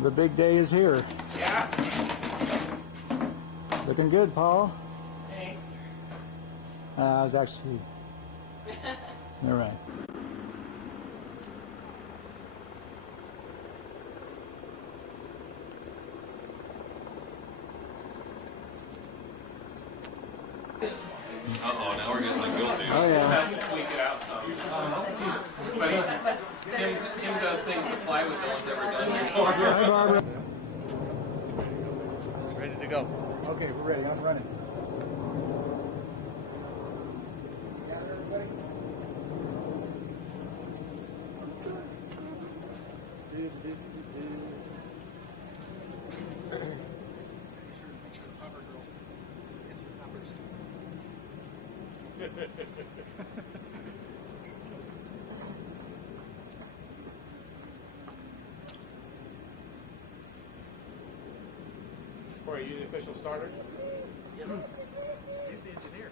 The big day is here. Yeah. Looking good, Paul. Thanks. I was actually... All right. Uh-oh, now we're getting like guilty. Oh, yeah. Have to tweak it out some. But Tim does things to plywood no one's ever done before. Hi, Barbara. Ready to go. Okay, we're ready. I'm running. Are you the official starter? Yep. He's the engineer.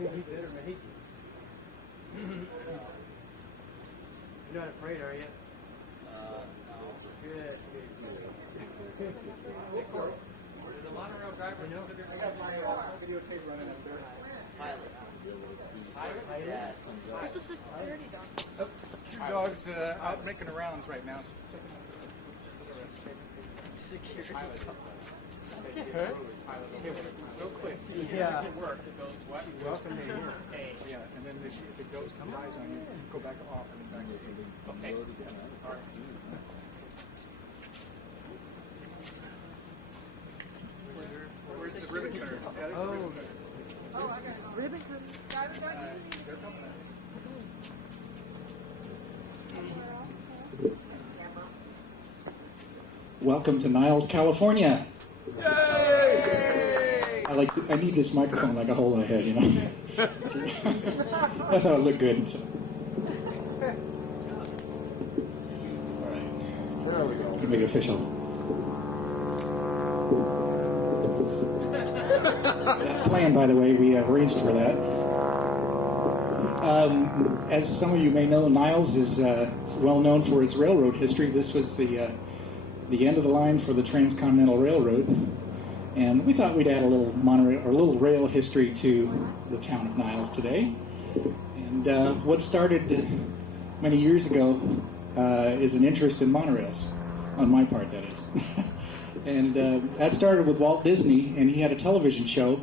You better, mate. You're not afraid, are you? No. Good. Did the Monorail driver consider... I got my videotape running up there. Where's the security dog? Security dog's out making the rounds right now. Security. Go quick. Yeah. It worked. It goes what? Well, and here. A. Yeah, and then if it goes, dies on you, go back off and then back to Okay. All right. Where's the ribbon cutter? Oh. Oh, I got it. Ribbon cutting. Driver dog easy. They're coming. Welcome to Niles, California. Yay! I need this microphone like a hole in the head, you know. I thought it looked good. So. All right. There we go. Can make it official. That's planned, by the way. We arranged for that. As some of you may know, Niles is well known for its railroad history. This was the end of the line for the Transcontinental Railroad, and we thought we'd add a little monorail or a little rail history to the town of Niles today. And what started many years ago is an interest in monorails, on my part, that is. And that started with Walt Disney, and he had a television show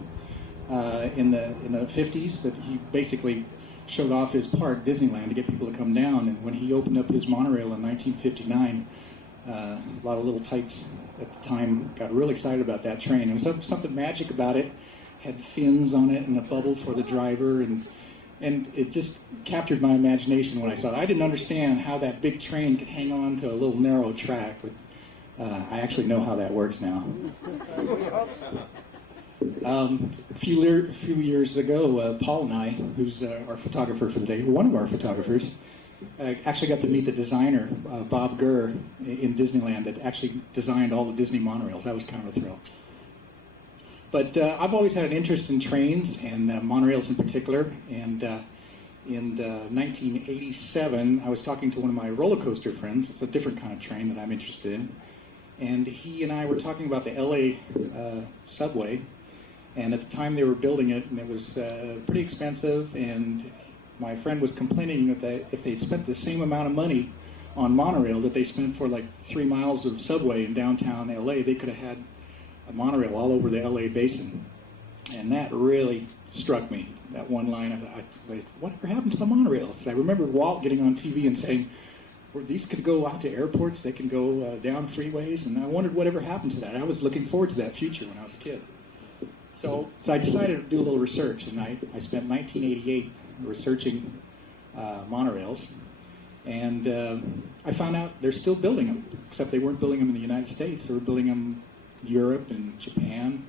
in the 50s that he basically showed off his park, Disneyland, to get people to come down. And when he opened up his monorail in 1959, a lot of little types at the time got real excited about that train. There was something magic about it. Had fins on it and a bubble for the driver, and it just captured my imagination when I saw it. I didn't understand how that big train could hang on to a little narrow track, but I actually know how that works now. A few years ago, Paul and I, who's our photographer for the day, one of our photographers, actually got to meet the designer, Bob Gurr, in Disneyland, that actually designed all the Disney monorails. That was kind of a thrill. But I've always had an interest in trains, and monorails in particular. And in 1987, I was talking to one of my roller coaster friends. It's a different kind of train that I'm interested in. And he and I were talking about the LA subway. And at the time they were building it, and it was pretty expensive, and my friend was complaining that if they'd spent the same amount of money on monorail that they spent for like 3 miles of subway in downtown LA, they could have had a monorail all over the LA basin. And that really struck me, that one line. I thought, whatever happened to the monorails? I remember Walt getting on TV and saying, well, these could go out to airports, they can go down freeways, and I wondered whatever happened to that. I was looking forward to that future when I was a kid. So I decided to do a little research, and I spent 1988 researching monorails, and I found out they're still building them, except they weren't building them in the United States. They were building them in Europe and Japan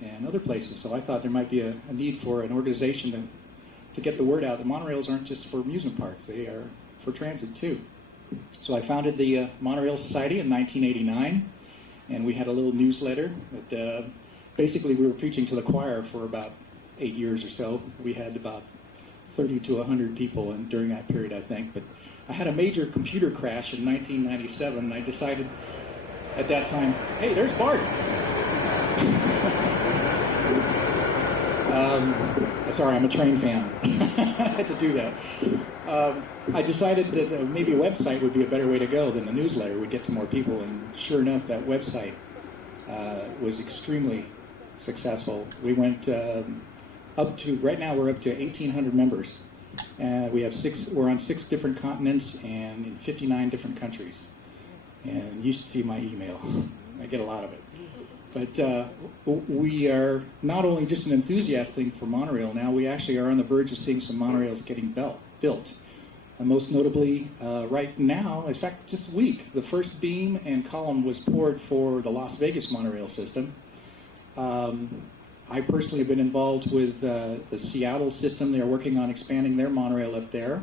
and other places. So I thought there might be a need for an organization to get the word out. The monorails aren't just for amusement parks. They are for transit, too. So I founded the Monorail Society in 1989, and we had a little newsletter that basically we were preaching to the choir for about 8 years or so. We had about 30 to 100 people during that period, I think. But I had a major computer crash in 1997, and I decided at that time, hey, there's Bart. Sorry, I'm a train fan. I had to do that. I decided that maybe a website would be a better way to go than the newsletter would get to more people, and sure enough, that website was extremely successful. We went up to, right now we're up to 1,800 members. We're on 6 different continents and in 59 different countries. And you should see my email. I get a lot of it. But we are not only just an enthusiast thing for monorail now, we actually are on the verge of seeing some monorails getting built. And most notably, right now, in fact, this week, the first beam and column was poured for the Las Vegas monorail system. I personally have been involved with the Seattle system. They're working on expanding their monorail up there,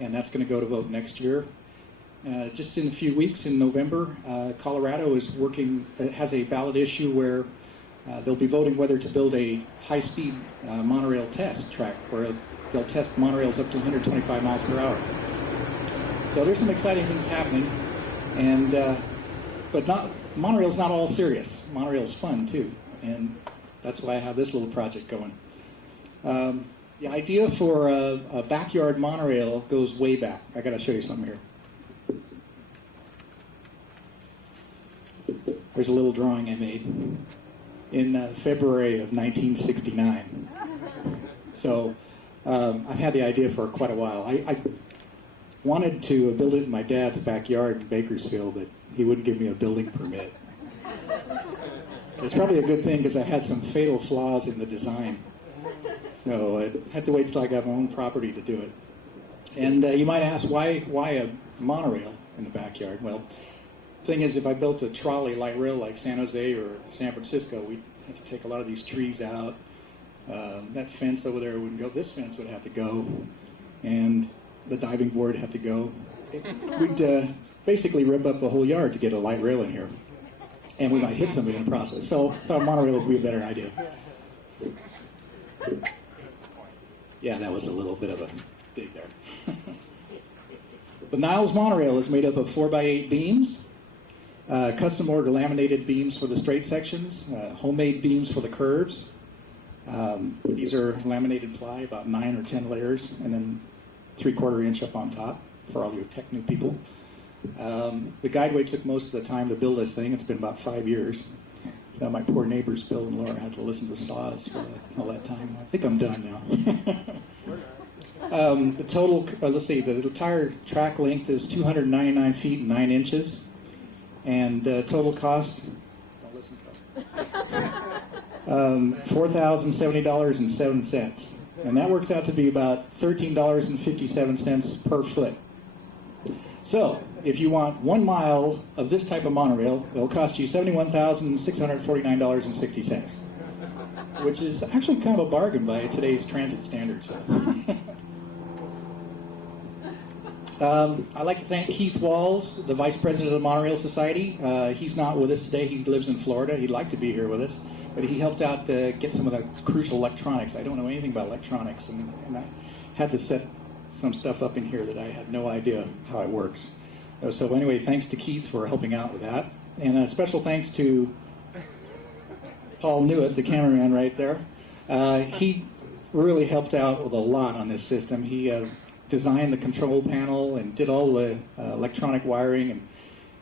and that's going to go to vote next year. Just in a few weeks, in November, Colorado has a ballot issue where they'll be voting whether to build a high-speed monorail test track where they'll test monorails up to 125 miles per hour. So there's some exciting things happening, but monorail's not all serious. Monorail's fun too, and that's why I have this little project going. The idea for a backyard monorail goes way back. I got to show you something here. There's a little drawing I made in February of 1969. So I've had the idea for quite a while. I wanted to build it in my dad's backyard in Bakersfield, but he wouldn't give me a building permit. It's probably a good thing because I had some fatal flaws in the design. So I had to wait till I got my own property to do it. And you might ask, why a monorail in the backyard? Well, the thing is, if I built a trolley light rail like San Jose or San Francisco, we'd have to take a lot of these trees out. That fence over there wouldn't go. This fence would have to go. And the diving board would have to go. We'd basically rip up the whole yard to get a light rail in here. And we might hit somebody in the process. So I thought monorail would be a better idea. Yeah, that was a little bit of a dig there. The Niles monorail is made up of 4x8 beams, custom ordered laminated beams for the straight sections, homemade beams for the curves. These are laminated ply, about 9 or 10 layers, and then 3/4 inch up on top for all you tech new people. The guideway took most of the time to build this thing. It's been about 5 years. So my poor neighbors, Bill and Laura, had to listen to saws for all that time. I think I'm done now. The total, let's see, the entire track length is 299 feet and 9 inches. And total cost, don't listen to $4,070.07. And that works out to be about $13.57 per foot. So, if you want 1 mile of this type of monorail, it'll cost you $71,649.60, which is actually kind of a bargain by today's transit standards. I'd like to thank Keith Walls, the Vice President of the Monorail Society. He's not with us today. He lives in Florida. He'd like to be here with us, but he helped out to get some of the crucial electronics. I don't know anything about electronics, and I had to set some stuff up in here that I had no idea how it works. So anyway, thanks to Keith for helping out with that. And a special thanks to Paul Newitt, the cameraman right there. He really helped out with a lot on this system. He designed the control panel and did all the electronic wiring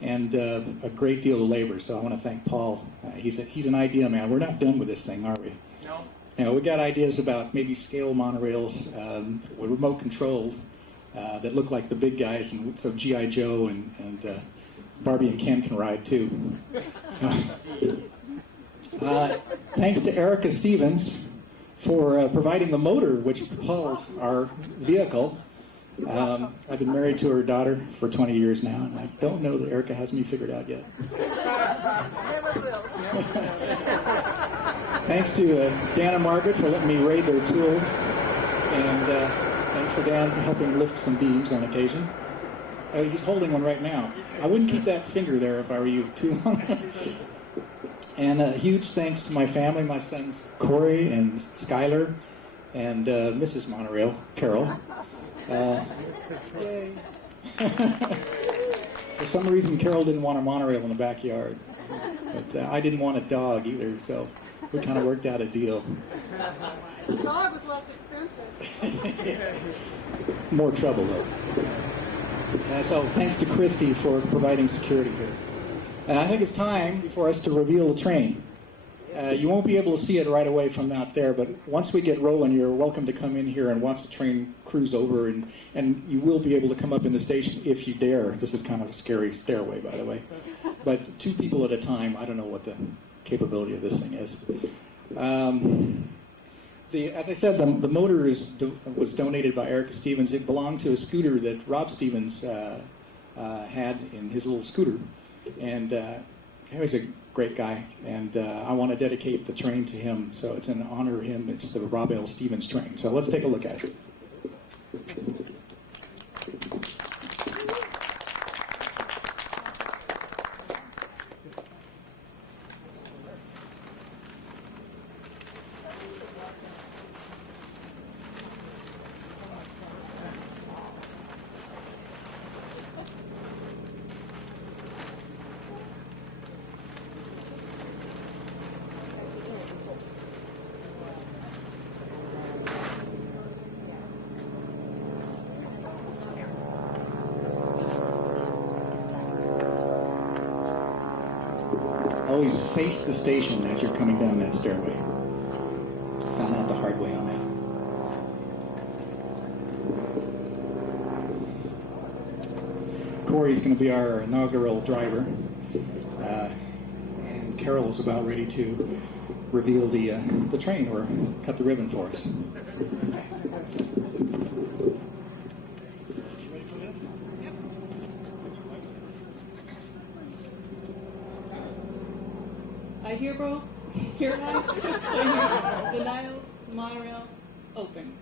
and a great deal of labor. So I want to thank Paul. He's an idea man. We're not done with this thing, are we? No. You know, we got ideas about maybe scale monorails with remote controlled that look like the big guys, and so G.I. Joe and Barbie and Ken can ride too. So, thanks to Erica Stevens for providing the motor which propels our vehicle. I've been married to her daughter for 20 years now, and I don't know that Erica has me figured out yet. Never will. Thanks to Dan and Margaret for letting me raid their tools, and for Dan helping lift some beams on occasion. He's holding one right now. I wouldn't keep that finger there if I were you too long. And a huge thanks to my family, my sons Corey and Skylar, and Mrs. Monorail, Carol. For some reason, Carol didn't want a monorail in the backyard, but I didn't want a dog either, so we kind of worked out a deal. The dog was less expensive. More trouble, though. So thanks to Christy for providing security here. And I think it's time for us to reveal the train. You won't be able to see it right away from out there, but once we get rolling, you're welcome to come in here and watch the train cruise over, and you will be able to come up in the station if you dare. This is kind of a scary stairway, by the way. But 2 people at a time, I don't know what the capability of this thing is. As I said, the motor was donated by Erica Stevens. It belonged to a scooter that Rob Stevens had in his little scooter. And he was a great guy, and I want to dedicate the train to him, so it's in honor of him. It's the Rob L. Stevens train. So let's take a look at it. Always face the station as you're coming down that stairway. Found out the hard way on that. Corey's going to be our inaugural driver, and Carol's about ready to reveal the train or cut the ribbon for us. I hereby the Niles Monorail open.